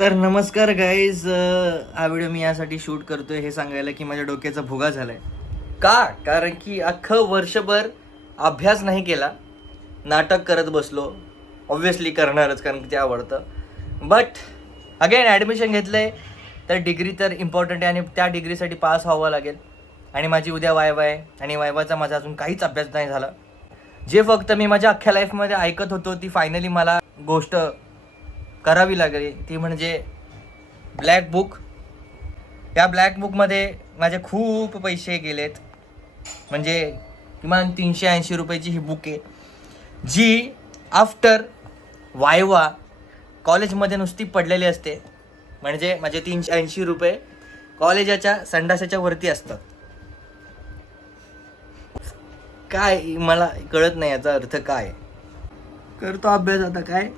तर नमस्कार गाईज, हा व्हिडिओ मी यासाठी शूट करतोय हे सांगायला की माझ्या डोक्याचा भुगा झालाय. का? कारण की अख्खं वर्षभर अभ्यास नाही केला, नाटक करत बसलो. ऑब्व्हियसली करणारच कारण की ते आवडतं. बट अगेन ॲडमिशन घेतलंय तर डिग्री तर इम्पॉर्टंट आहे आणि त्या डिग्रीसाठी पास व्हावं लागेल. आणि माझी उद्या वायवा आहे आणि वायवाचा माझा अजून काहीच अभ्यास नाही झाला. जे फक्त मी माझ्या अख्ख्या लाईफमध्ये ऐकत होतो ती फायनली मला गोष्ट करावी लागली, ती म्हणजे ब्लॅक बुक. त्या ब्लॅक बुकमध्ये माझे खूप पैसे गेलेत. म्हणजे किमान 380 रुपयाची ही बुक आहे, जी आफ्टर वायवा कॉलेजमध्ये नुसती पडलेली असते. म्हणजे माझे 380 रुपये कॉलेजाच्या संडासाच्या वरती असतात. काय मला कळत नाही याचा अर्थ काय. करतो अभ्यास आता काय.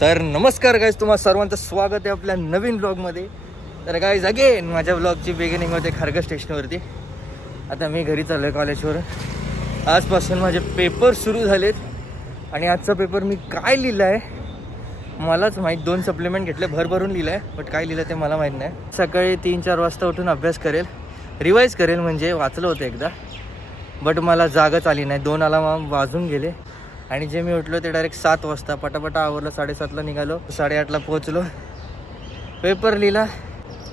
तर नमस्कार गाईज, तुम्हा सर्वांचं स्वागत आहे आपल्या नवीन ब्लॉगमध्ये. तर गाईज अगेन माझ्या ब्लॉगची बिगिनिंग होते खारघर स्टेशनवरती. आता मी घरी चाललो आहे कॉलेजवर. आजपासून माझे पेपर सुरू झालेत आणि आजचा पेपर मी काय लिहिलं आहे मलाच माहीत. 2 सप्लिमेंट घेतले, भरभरून लिहिलं आहे, बट काय लिहिलं ते मला माहीत नाही. सकाळी 3-4 वाजता उठून अभ्यास करेल, रिवाईज करेल. म्हणजे वाचलं होतं एकदा, बट मला जागच आली नाही. 2 अलार्म वाजून गेले आणि जे मी उठलो ते डायरेक्ट 7 वाजता. पटापटा आवरलं, 7:30ला निघालो, 8:30ला पोहोचलो, पेपर लिहिला.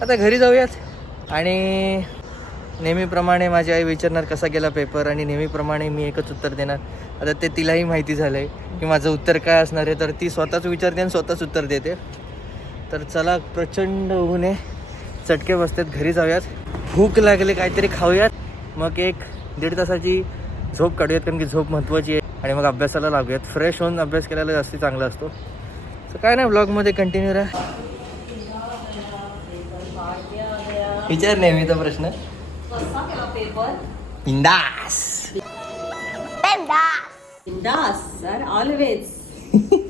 आता घरी जाऊयात आणि नेहमीप्रमाणे माझी आई विचारणार कसा गेला पेपर आणि नेहमीप्रमाणे मी एकच उत्तर देणार. आता ते तिलाही माहिती झालं आहे की माझं उत्तर काय असणार आहे, तर ती स्वतःच विचारते आणि स्वतःच उत्तर देते. तर चला, प्रचंड ऊन आहे, चटके बसतात, घरी जाऊयात. भूक लागले, काहीतरी खाऊयात, मग 1-1.5 तासाची झोप काढूयात कारण की झोप महत्त्वाची आहे. आणि मग अभ्यासाला लागूयात. फ्रेश होऊन अभ्यास केल्याला जास्त चांगला असतो. तर काय नाही, ब्लॉगमध्ये कंटिन्यू राहा. विचार नेहमीचा प्रश्न. कसा केला पेपर? बिंदास बिंदास सर, ऑलवेज.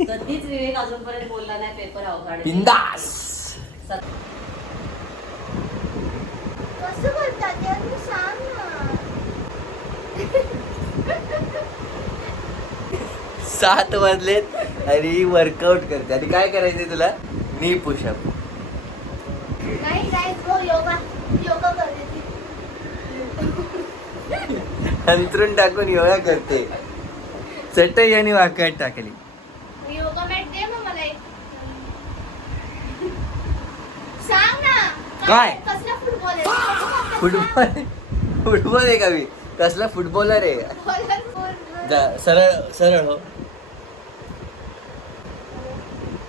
कधीच विवेक अजूनपर्यंत बोलला नाही पेपर अवघड आहे. बिंदास. कसं बोलतात यार, तू सांग ना. 7 वाजलेत आणि वर्कआउट करते. आणि काय करायचंय तुला? नी पुशअप. नाही गाईज, वो योगा योगा करते ती. अंथरून टाकून योगा करते. चटई आणि वाकड टाकली. योगा मॅट दे मग मला एक. सांग ना. काय? कसला फुटबॉल आहे? फुटबॉल आहे का? मी कसला फुटबॉलर आहे? जा, सरळ सरळ हो,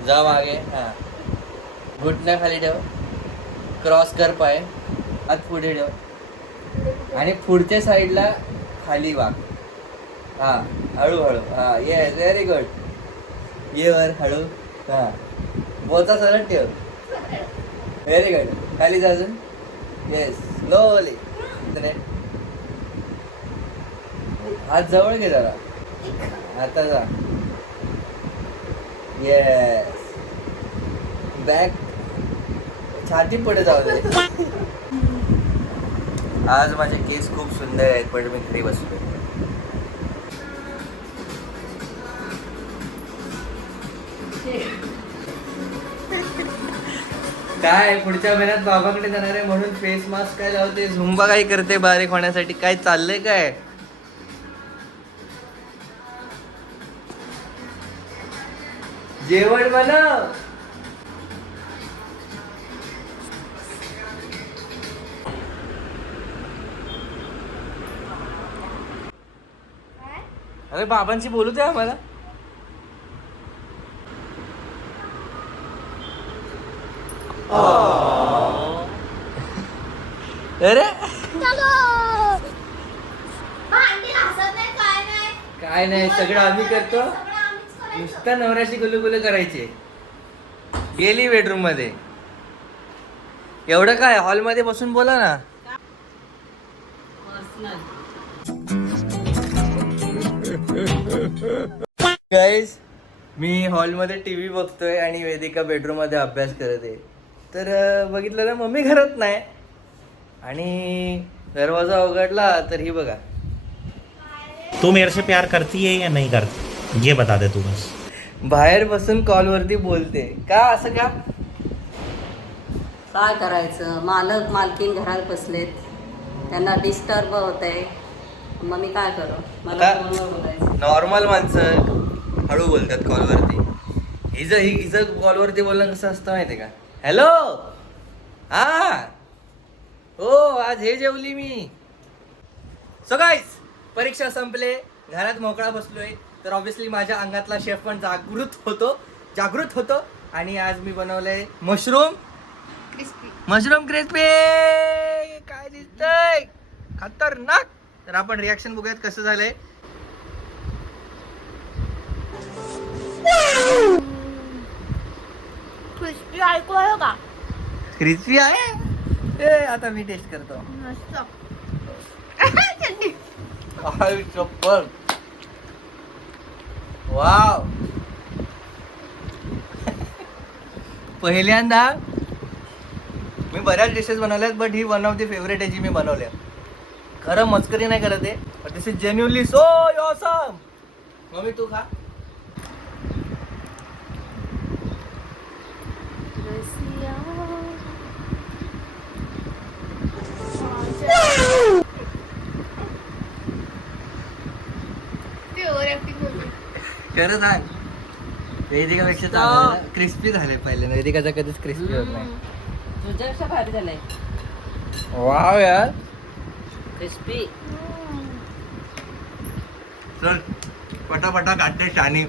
जा मागे. हा, घुटण्या खाली ठेव, क्रॉस कर पाय, हात पुढे ठेव आणि पुढच्या साईडला खाली वाक. हा, हळूहळू. हा, येस, व्हेरी गुड. ये वर हळू. हा, बोचा सरळ ठेव, व्हेरी गुड. खाली जा अजून. Yes, slowly. हात जवळ घे जरा. आता जा. येस, बॅक, छाती पुढे जाऊ दे. आज माझे केस खूप सुंदर आहेत, पण मी घरी बसलो. काय पुढच्या महिन्यात बाबाकडे जाणार आहे म्हणून फेस मास्क काय लावते, झुंबा काय करते बारीक होण्यासाठी. काय चाललंय काय? जेवण बनव. अरे बाबांशी बोलू दे आम्हाला. अरे भांडी घासत नाही, काय नाही. काय नाही, सगळं आम्ही करतो. सगळं आम्हीच करायचं. नुसता नवऱ्याशी गुलुगुलू करायचे. गेली बेडरूम मध्ये. एवढं काय, हॉलमध्ये बसून बोला ना. पर्सनल. गाईज, मी हॉलमध्ये टीव्ही बघतोय आणि वेदिका बेडरूम मध्ये अभ्यास करत आहे. तर बघितलं ना, मम्मी घरात नाही आणि दरवाजा उघडला तर ही बघा. तू मेरे से प्यार करती है या नहीं करती, ये बता दे तू बस. बाहेर बसून कॉलवरती बोलते. का असं का? काय करायचं, मालक मालकीन घरात बसलेत, त्यांना डिस्टर्ब होत आहे, मग मी काय करू? मला आता फोनवर बोलायचं. नॉर्मल माणसं हळू बोलतात कॉलवरती. हिचं कॉलवरती बोलणं कसं असतं माहिती आहे का? हॅलो, हा हो, आज हे जेवली मी. सो गाईस, परीक्षा संपले, घरात मोकळा बसलोय, तर ऑब्विसली माझ्या अंगातला शेफ पण जागृत होतो आणि आज मी बनवलंय मशरूम क्रिस्पी. काय दिसतंय खतरनाक. तर आपण रिॲक्शन बघूयात कसं झालंय. क्रिस्पी ऐकू आहे का? क्रिस्पी आहे. ए, आता मी टेस्ट करतो. मस्त. वाव. पहिल्यांदा मी बऱ्याच डिशेस बनवल्यात, बट ही वन ऑफ द फेवरेट आहे जी मी बनवल्या. खरं मस्करी नाही करत आहे, but this is genuinely so awesome. Mummy तू खा. खरं सांग, वेदिकापेक्षा चांगलं क्रिस्पी झाले पहिले. वेदिकाचा कधीच क्रिस्पी होत नाही. तुझ्यापेक्षा भारी झालंय वाव यार. क्रिस्पी. चल पटापटा काढते शानी.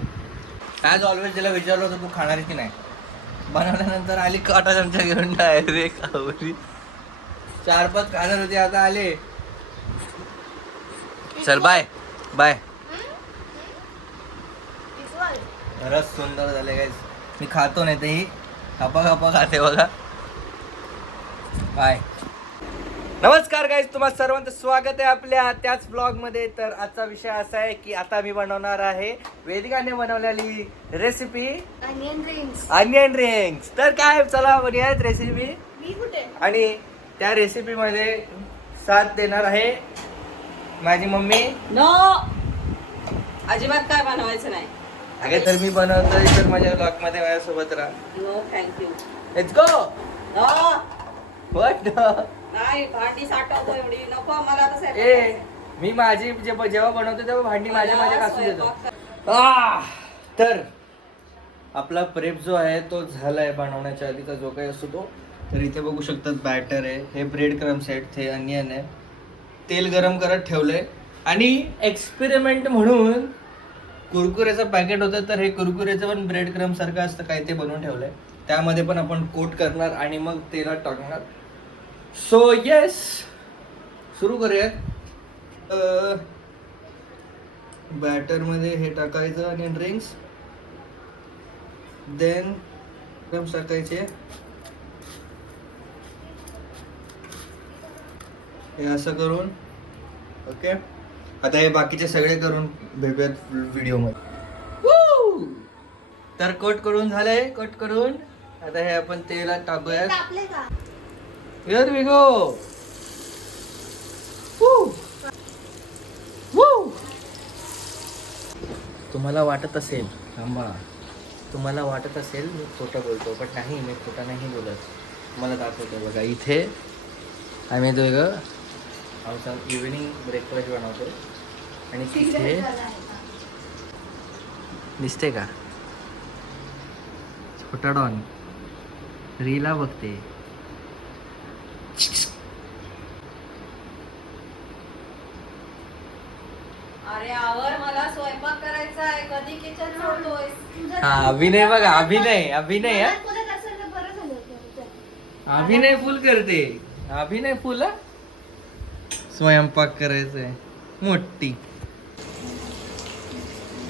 ॲज ऑलवेज ज्याला विचारलं होतं तू खाणार की नाही, बनवल्यानंतर आली काटा चमचा घेऊन डायरेक्ट आवडी. 4-5 खाणार होते, आता आले. चल बाय बाय. खरंच सुंदर झाले गाईस. मी खातो नाही तेही खापा खाते बघा. बाय. नमस्कार गाईस, तुम्हा सर्वांचं स्वागत आहे आपल्या त्याच ब्लॉगमध्ये. तर आजचा विषय असा आहे की आता मी बनवणार आहे वेदिकाने बनवलेली रेसिपी अनियन रिंग्स. तर काय, चला बनवूयात रेसिपी. आणि त्या रेसिपीमध्ये साथ देणार आहे माझी मम्मी. नो, अजिबात काय बनवायचं नाही. अगे तर मी बनवतोय, तर माझ्या ब्लॉगमध्ये माझ्यासोबत राहा. No thank you. Let's go. No, what? नाही, भांडी साठवतो एवढी नको मला. आता स्वयंपाक ए, करायचा. मी माझी जेव्हा बनवतो तेव्हा भांडी माझ्या मला घासून देतो. स्वयंपाक कर. तर आपला प्रेप जो आहे तो झालाय बनवण्याच्या आधीचा जो काही असतो तो. तर इथे बघू शकतात बॅटर आहे, हे ब्रेड क्रम्स आहेत, हे अनियन आहे, तेल गरम करत ठेवलंय. आणि एक्सपेरिमेंट म्हणून कुरकुरेचं पॅकेट होतं, तर हे कुरकुरेचं पण ब्रेड क्रम सारखं असतं काय ते बनवून ठेवलंय. त्यामध्ये पण आपण कोट करणार आणि मग तेलात टाकणार. सो येस, सुरू करूयात. बॅटरमध्ये हे टाकायचं अनियन रिंग्स, देन क्रम्स टाकायचे, हे असं करून. ओके, आता हे बाकीचे सगळे करून भेटूयात व्हिडिओमध्ये. तर कट करून झालंय, कट करून आता हे आपण तेलात टाकूयात. Here we go. तुम्हाला वाटत असेल, थांबा, तुम्हाला वाटत असेल मी खोटं बोलतो, पण नाही, मी खोटं नाही बोलत. मला दाखवतो बघा. इथे आम्ही दोघं आमचा इव्हिनिंग ब्रेकफास्ट बनवतो आणि तिथे दिसते का छोटा डॉन रीला बघते. अरे आवर, मला स्वयंपाक करायचा आहे. कधी किचन सोडतोय? हा, अभिनय बघा, अभिनय हा, अभिनय फुल करते, अभिनय फुल. स्वयंपाक करायचंय मोठी.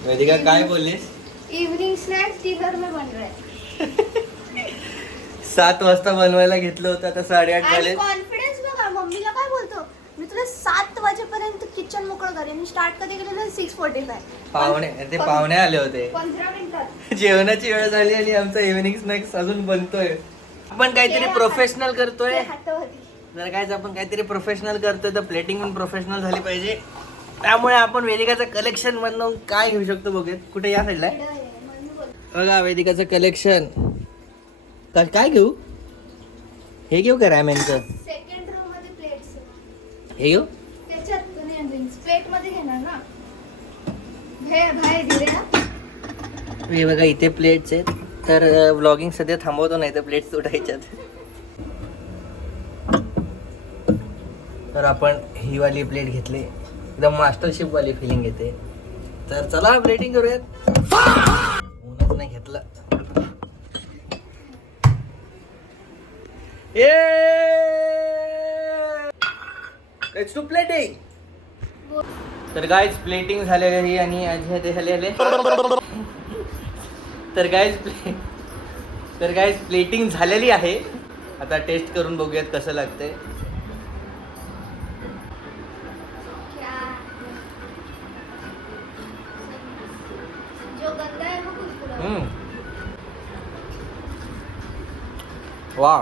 वेदिका काय बोललीस? इव्हनिंग स्नॅक्स डिनर में बन रहा है. 7 वाजता बनवायला घेतलं होतं, आता 8:30 झाले. कॉन्फिडन्स बघा, मम्मीला काय बोलतो मी, तुला 7 वाजेपर्यंत किचन मोकळं करेन. मी स्टार्ट कधी केलेलं 6:45. पाहुणे आले होते, 15 मिनिटात जेवणाची वेळ झाली आणि आमचा इव्हिनिंग स्नॅक्स अजून बनतोय. आपण काहीतरी प्रोफेशनल करतोय. जर काय आपण काहीतरी प्रोफेशनल करतोय तर प्लेटिंग पण प्रोफेशनल झाली पाहिजे. त्यामुळे आपण वेदिकाचं कलेक्शन मधून काय घेऊ शकतो बघूयात. कुठे या साईडला बघा वेदिकाचं कलेक्शन. काय घेऊ? हे घेऊ का रॅमेनचं? सेकंड रो मध्ये प्लेट्स हे घेऊ? त्याच्यात प्लेट मध्ये घेणार ना. बाहेर धीरे ना. हे बघा इथे प्लेट्स आहेत. तर व्लॉगिंग सध्या थांबवतो, नाही तर प्लेट्स तुटायच्यात. तर आपण ही वाली प्लेट घेतली, एकदम मास्टरशिप वाली फिलिंग येते. तर चला प्लेटिंग करूयात. ऊनच नाही घेतलं. Let's do plating. तर गाइस प्लेटिंग झालेली आणि आज ते झाले. तर गाइस प्लेटिंग झालेली आहे. आता टेस्ट करून बघूयात कसं लागतंय. जो गंदा है वो कुछ वाह